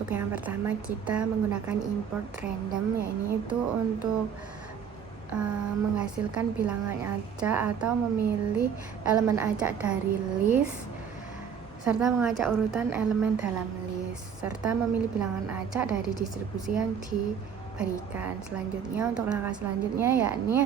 untuk yang pertama kita menggunakan import random, ya ini itu untuk menghasilkan bilangan acak atau memilih elemen acak dari list serta mengacak urutan elemen dalam list serta memilih bilangan acak dari distribusi yang diberikan. Selanjutnya untuk langkah selanjutnya yakni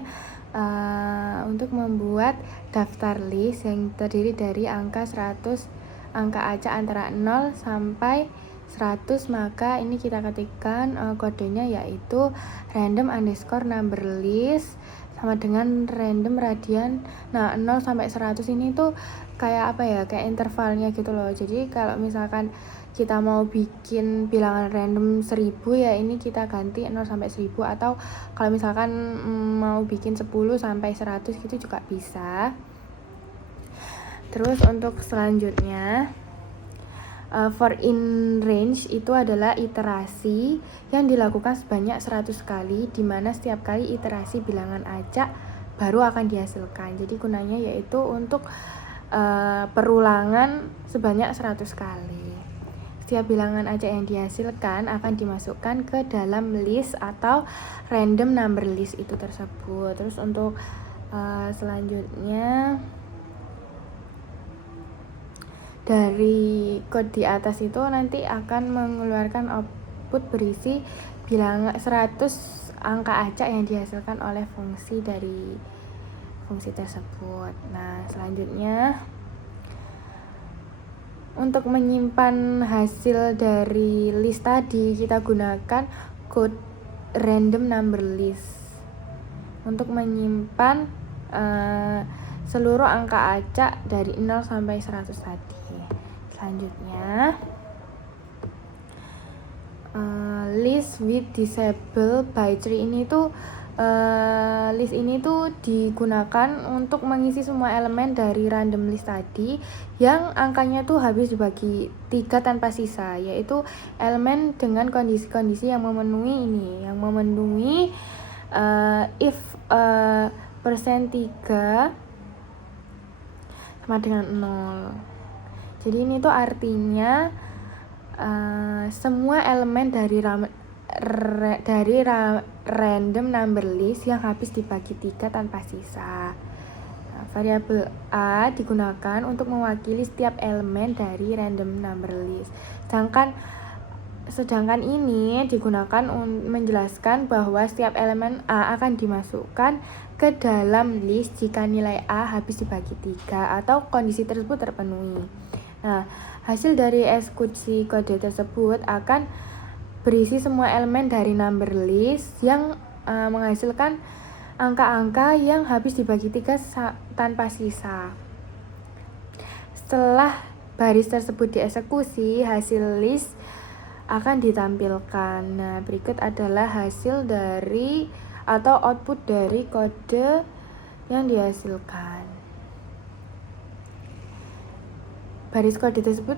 untuk membuat daftar list yang terdiri dari angka 100 angka acak antara 0 sampai 100, maka ini kita ketikkan kodenya yaitu random underscore number list sama dengan random radian. Nah 0 sampai 100 ini tuh kayak apa ya, kayak intervalnya gitu loh. Jadi kalau misalkan kita mau bikin bilangan random 1000 ya ini kita ganti 0 sampai 1000, atau kalau misalkan mau bikin 10 sampai 100 gitu juga bisa. Terus untuk selanjutnya for in range itu adalah iterasi yang dilakukan sebanyak 100 kali, di mana setiap kali iterasi bilangan acak baru akan dihasilkan. Jadi gunanya yaitu untuk perulangan sebanyak 100 kali. Setiap bilangan acak yang dihasilkan akan dimasukkan ke dalam list atau random number list itu tersebut. Terus untuk selanjutnya dari code di atas itu nanti akan mengeluarkan output berisi bilangan 100 angka acak yang dihasilkan oleh fungsi dari fungsi tersebut. Nah, selanjutnya untuk menyimpan hasil dari list tadi kita gunakan code random number list untuk menyimpan seluruh angka acak dari 0 sampai 100 tadi. Selanjutnya list with disable by tree ini tuh list ini tuh digunakan untuk mengisi semua elemen dari random list tadi yang angkanya tuh habis dibagi 3 tanpa sisa, yaitu elemen dengan kondisi-kondisi yang memenuhi ini, yang memenuhi if persen 3 sama dengan 0. Jadi ini tuh artinya semua elemen dari random number list yang habis dibagi 3 tanpa sisa. Nah, variabel A digunakan untuk mewakili setiap elemen dari random number list. Sedangkan ini digunakan untuk menjelaskan bahwa setiap elemen A akan dimasukkan ke dalam list jika nilai A habis dibagi 3 atau kondisi tersebut terpenuhi. Nah, hasil dari eksekusi kode tersebut akan berisi semua elemen dari number list yang menghasilkan angka-angka yang habis dibagi 3 tanpa sisa. Setelah baris tersebut dieksekusi, hasil list akan ditampilkan. Nah, berikut adalah hasil dari atau output dari kode yang dihasilkan. Baris kode tersebut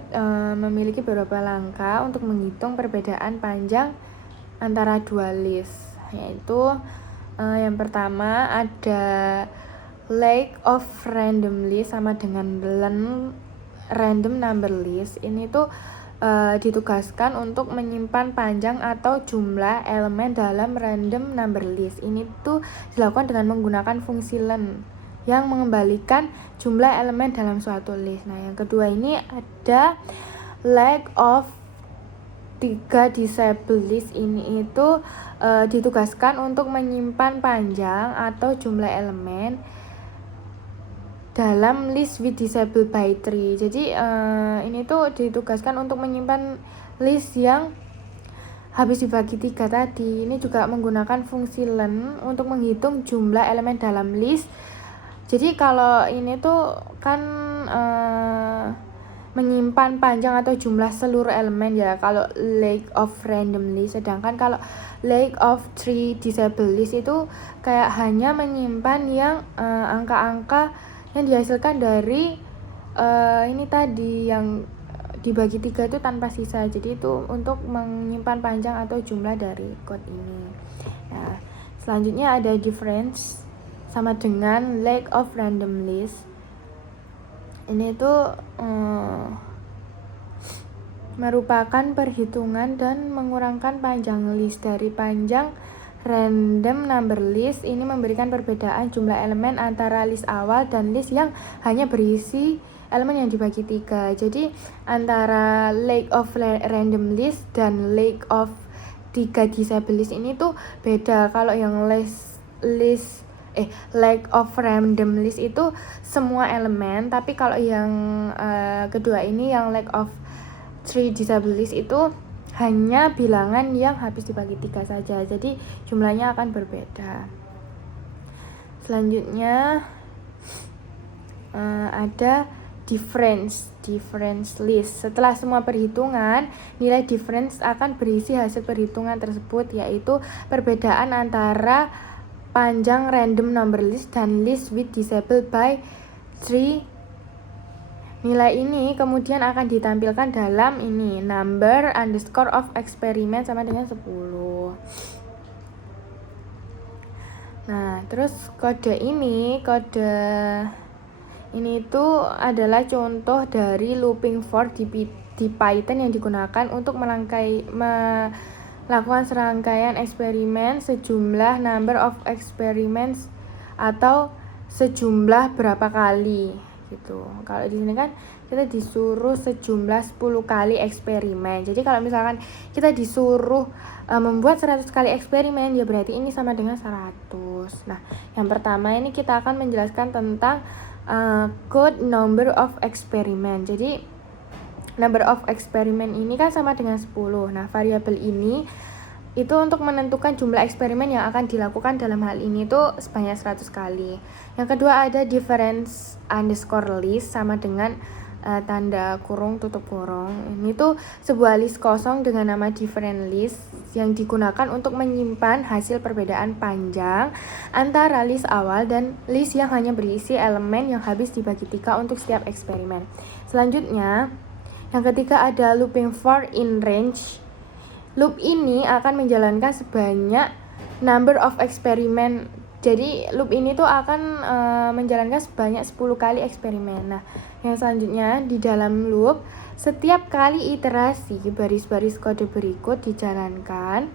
memiliki beberapa langkah untuk menghitung perbedaan panjang antara dua list, yaitu yang pertama ada leg of random list sama dengan random number list. Ini tuh ditugaskan untuk menyimpan panjang atau jumlah elemen dalam random number list. Ini tuh dilakukan dengan menggunakan fungsi len yang mengembalikan jumlah elemen dalam suatu list. Nah, yang kedua ini ada leg of 3 disable list. Ini itu ditugaskan untuk menyimpan panjang atau jumlah elemen dalam list with disable by tree. Jadi ini tuh ditugaskan untuk menyimpan list yang habis dibagi 3 tadi. Ini juga menggunakan fungsi len untuk menghitung jumlah elemen dalam list. Jadi kalau ini tuh kan menyimpan panjang atau jumlah seluruh elemen ya kalau leg of random list. Sedangkan kalau leg of tree disable list itu kayak hanya menyimpan yang angka-angka yang dihasilkan dari ini tadi yang dibagi 3 itu tanpa sisa. Jadi itu untuk menyimpan panjang atau jumlah dari code ini. Nah, selanjutnya ada difference sama dengan leg of random list. Ini tuh merupakan perhitungan dan mengurangkan panjang list. Dari panjang random number list ini memberikan perbedaan jumlah elemen antara list awal dan list yang hanya berisi elemen yang dibagi 3. Jadi antara lake of random list dan lake of 3 disable list ini tuh beda. Kalau yang lake of random list itu semua elemen, tapi kalau yang kedua ini yang lake of 3 disable list itu hanya bilangan yang habis dibagi 3 saja, jadi jumlahnya akan berbeda. Selanjutnya ada difference list. Setelah semua perhitungan, nilai difference akan berisi hasil perhitungan tersebut, yaitu perbedaan antara panjang random number list dan list with disabled by 3. Nilai ini kemudian akan ditampilkan dalam ini, number underscore of experiment sama dengan 10. Nah, terus kode ini itu adalah contoh dari looping for di Python yang digunakan untuk melakukan serangkaian eksperimen sejumlah number of experiments atau sejumlah berapa kali gitu. Kalau di sini kan kita disuruh sejumlah 10 kali eksperimen. Jadi kalau misalkan kita disuruh membuat 100 kali eksperimen, ya berarti ini sama dengan 100. Nah, yang pertama ini kita akan menjelaskan tentang code number of experiment. Jadi number of experiment ini kan sama dengan 10. Nah, variabel ini itu untuk menentukan jumlah eksperimen yang akan dilakukan, dalam hal ini tuh sebanyak 100 kali. Yang kedua ada difference underscore list sama dengan tanda kurung tutup kurung. Ini tuh sebuah list kosong dengan nama different list yang digunakan untuk menyimpan hasil perbedaan panjang antara list awal dan list yang hanya berisi elemen yang habis dibagi 3 untuk setiap eksperimen. Selanjutnya, yang ketiga ada looping for in range. Loop ini akan menjalankan sebanyak number of experiment. Jadi loop ini tuh akan menjalankan sebanyak 10 kali eksperimen. Nah, yang selanjutnya di dalam loop, setiap kali iterasi baris-baris kode berikut dijalankan,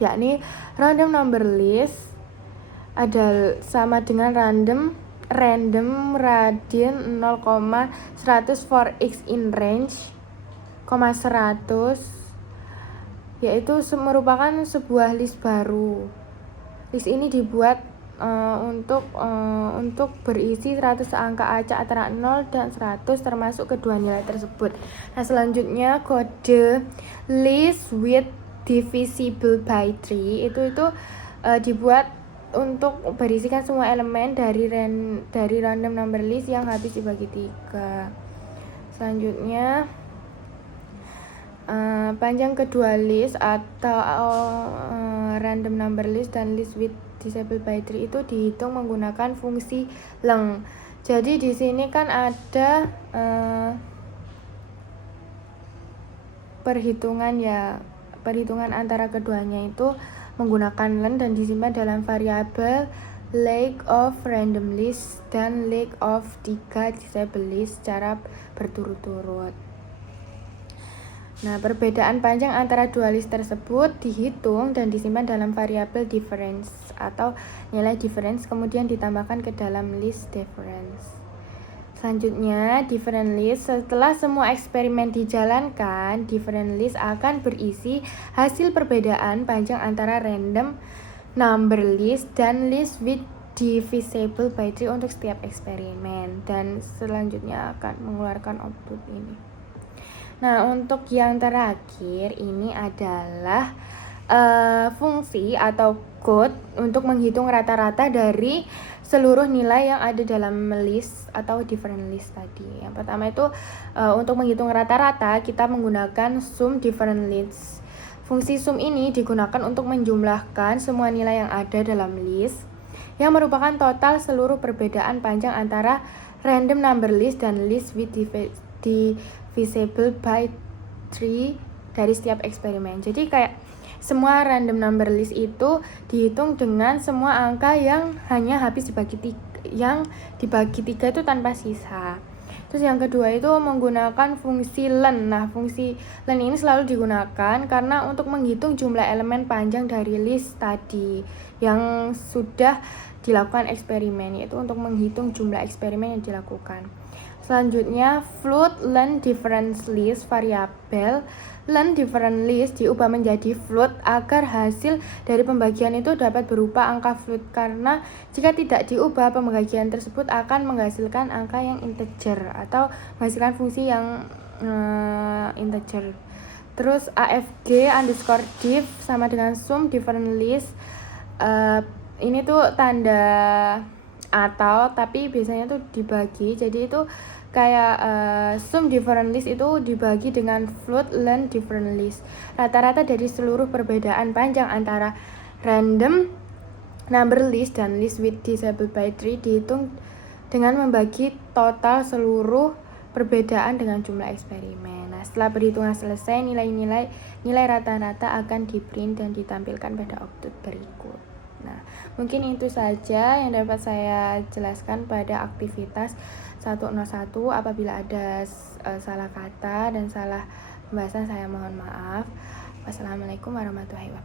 yakni random number list ada sama dengan random radian 0,100 for x in range, 100, yaitu merupakan sebuah list baru. List ini dibuat untuk berisi 100 angka acak antara 0 dan 100 termasuk kedua nilai tersebut. Nah, selanjutnya kode list with divisible by 3 itu dibuat untuk berisikan semua elemen dari random number list yang habis dibagi 3. Selanjutnya panjang kedua list atau random number list dan list with disabled by 3 itu dihitung menggunakan fungsi leng. Jadi di sini kan ada perhitungan antara keduanya itu menggunakan len dan disimpan dalam variabel lake of random list dan lake of 3 disable list secara berturut-turut. Nah, perbedaan panjang antara dua list tersebut dihitung dan disimpan dalam variabel difference atau nilai difference, kemudian ditambahkan ke dalam list difference. Selanjutnya, different list. Setelah semua eksperimen dijalankan, different list akan berisi hasil perbedaan panjang antara random number list dan list with divisible by 3 untuk setiap eksperimen, dan selanjutnya akan mengeluarkan output ini. Nah, untuk yang terakhir ini adalah fungsi atau code untuk menghitung rata-rata dari seluruh nilai yang ada dalam list atau different list tadi. Yang pertama itu untuk menghitung rata-rata kita menggunakan sum different list. Fungsi sum ini digunakan untuk menjumlahkan semua nilai yang ada dalam list yang merupakan total seluruh perbedaan panjang antara random number list dan list with divisible by 3 dari setiap eksperimen. Jadi kayak semua random number list itu dihitung dengan semua angka yang hanya habis dibagi 3, yang dibagi 3 itu tanpa sisa. Terus yang kedua itu menggunakan fungsi len. Nah, fungsi len ini selalu digunakan karena untuk menghitung jumlah elemen panjang dari list tadi yang sudah dilakukan eksperimen, yaitu untuk menghitung jumlah eksperimen yang dilakukan. Selanjutnya, float len difference list variabel len difference list diubah menjadi float agar hasil dari pembagian itu dapat berupa angka float, karena jika tidak diubah, pembagian tersebut akan menghasilkan angka yang integer atau menghasilkan fungsi yang integer. Terus AFG underscore diff sama dengan sum different list. Ini tuh tanda atau tapi biasanya tuh dibagi, jadi itu kayak sum different list itu dibagi dengan float len different list. Rata-rata dari seluruh perbedaan panjang antara random number list dan list with disabled by tree dihitung dengan membagi total seluruh perbedaan dengan jumlah eksperimen. Nah, setelah perhitungan selesai, nilai rata-rata akan di-print dan ditampilkan pada output berikut. Nah, mungkin itu saja yang dapat saya jelaskan pada aktivitas 101. Apabila ada salah kata dan salah pembahasan, saya mohon maaf. Wassalamualaikum warahmatullahi wabarakatuh.